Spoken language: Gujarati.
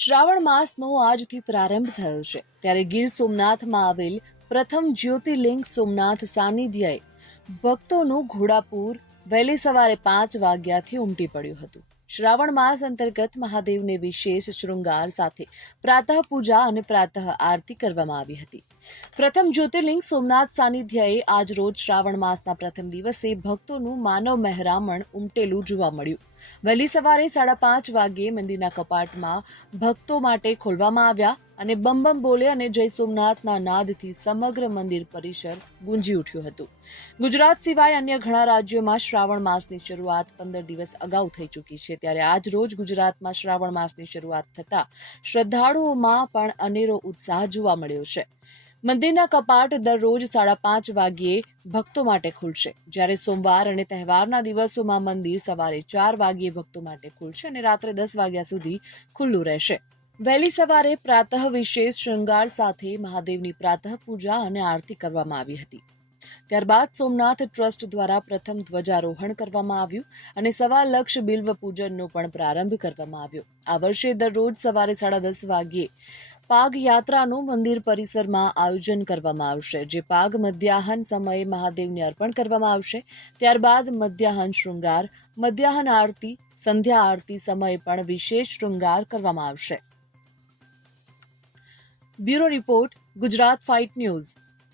શ્રાવણ માસનો આજથી પ્રારંભ થયો છે ત્યારે ગીર સોમનાથમાં આવેલ પ્રથમ જ્યોતિર્લિંગ સોમનાથ સાનિધ્યએ ભક્તોનું ઘોડાપૂર વહેલી સવારે 5 વાગ્યાથી ઉમટી પડ્યું હતું. શ્રાવણ માસ અંતર્ગત મહાદેવને વિશેષ શૃંગાર સાથે પ્રાતઃ પૂજા અને પ્રાતઃ આરતી કરવામાં આવી હતી. પ્રથમ જ્યોતિર્લિંગ સોમનાથ સાનિધ્યએ આજ રોજ શ્રાવણ માસના પ્રથમ દિવસે ભક્તોનું માનવ મહેરામણ ઉમટેલું જોવા મળ્યું. વહેલી સવારે 5:30 વાગ્યે મંદિરના કપાટમાં ભક્તો માટે ખોલવામાં આવ્યા અને બમ બમ બોલે અને જય સોમનાથના નાદથી સમગ્ર મંદિર પરિસર ગુંજી ઉઠ્યું હતું. ગુજરાત સિવાય અન્ય ઘણા રાજ્યોમાં શ્રાવણ માસની શરૂઆત 15 દિવસ અગાઉ થઈ ચૂકી છે ત્યારે આજ રોજ ગુજરાતમાં શ્રાવણ માસની શરૂઆત થતા શ્રદ્ધાળુઓમાં પણ અનેરો ઉત્સાહ જોવા મળ્યો છે. મંદિરના કપાટ દરરોજ 5:30 વાગ્યે ભક્તો માટે ખુલશે, જ્યારે સોમવાર અને તહેવારના દિવસોમાં મંદિર સવારે 4 વાગ્યે ભક્તો માટે ખુલશે અને રાત્રે 10 વાગ્યા સુધી ખુલ્લું રહેશે. વહેલી સવારે પ્રાતઃ વિશેષ શૃંગાર સાથે મહાદેવની પ્રાતઃ પૂજા અને આરતી કરવામાં આવી હતી. ત્યારબાદ સોમનાથ ટ્રસ્ટ દ્વારા પ્રથમ ધ્વજારોહણ કરવામાં આવ્યું અને 1.25 લાખ બિલ્વ પૂજનનો પણ પ્રારંભ કરવામાં આવ્યો. આ વર્ષે દરરોજ સવારે 10:30 વાગ્યે પાગ યાત્રાનું મંદિર પરિસરમાં આયોજન કરવામાં આવશે, જે પાગ મધ્યાહન સમયે મહાદેવને અર્પણ કરવામાં આવશે. ત્યારબાદ મધ્યાહન શૃંગાર, મધ્યાહન આરતી, સંધ્યા આરતી સમયે પણ વિશેષ શૃંગાર કરવામાં આવશે. Bureau report, Gujarat fight news.